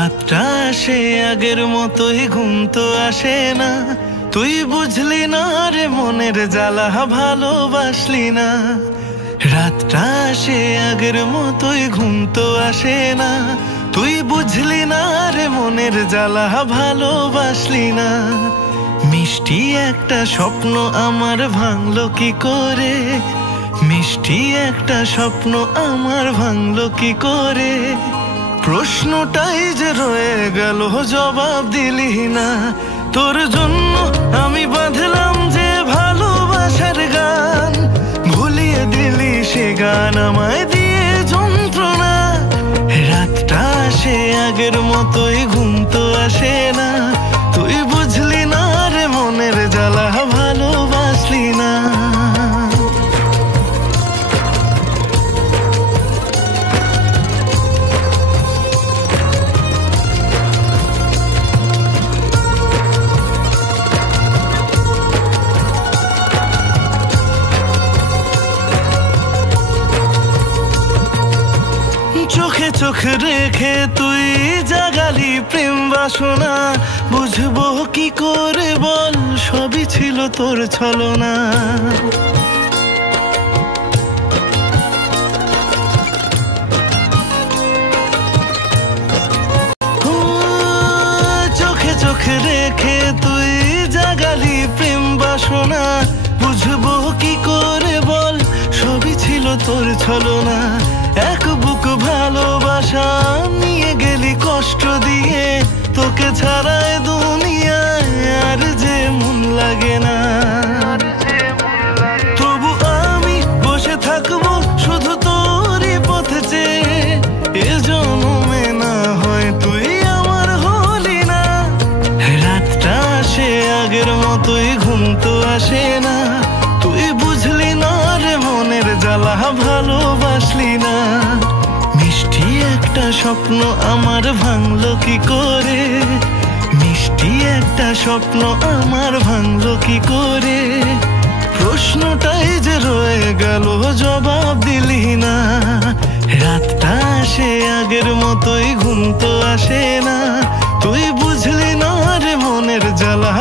রাতটা আসে আগের মতোই, ঘুম তো আসে না। তুই বুঝলি না রে মনের জ্বালা, ভালোবাসলি না। রাতটা আসে আগের মতোই, ঘুম তো আসে না। তুই বুঝলি না রে মনের জ্বালা, ভালোবাসলি না। মিষ্টি একটা স্বপ্ন আমার ভাঙলো কি করে, মিষ্টি একটা স্বপ্ন আমার ভাঙলো কি করে। প্রশ্নটাই যে রয়ে গেল, জবাব দিলি না। তোর জন্য আমি বাঁধলাম যে ভালোবাসার গান, ভুলিয়ে দিলি সে গান আমায় দিয়ে যন্ত্রণা। রাতটা আসে আগের মতোই, ঘুম তো আসে না। তুই বুঝলি না রে মনের জ্বালা, ভালোবাসলি না। চোখে চোখ রেখে তুই জাগালি প্রেম বাসনা, বুঝবো কি করে বল সবই ছিল তোর ছলনা। চোখে চোখ রেখে তুই জাগালি প্রেম বাসনা, বুঝবো কি করে বল সবই ছিল তোর ছলনা। এক বুক ভালোবাসা নিয়ে গেলি কষ্ট দিয়ে, তোকে ছাড়ায় দুনিয়ায় আর যে মন লাগে না। তবু আমি বসে থাকবো শুধু তোরই পথে চেয়ে, এ জন্মে না হয় তুই আমার হলি না। রাতটা আসে আগের মতোই, ঘুম তো আসে না। তুই বুঝলি না রে মনের জ্বালা, ভালোবাসলি না। মিষ্টি একটা স্বপ্ন আমার ভাঙলো কি করে, মিষ্টি একটা স্বপ্ন আমার ভাঙলো কি করে। প্রশ্নটাই যে রয়ে গেল, জবাব দিলি না। রাতটা আসে আগের মতোই, ঘুম তো আসে না। তুই বুঝলি না রে মনের জ্বালা।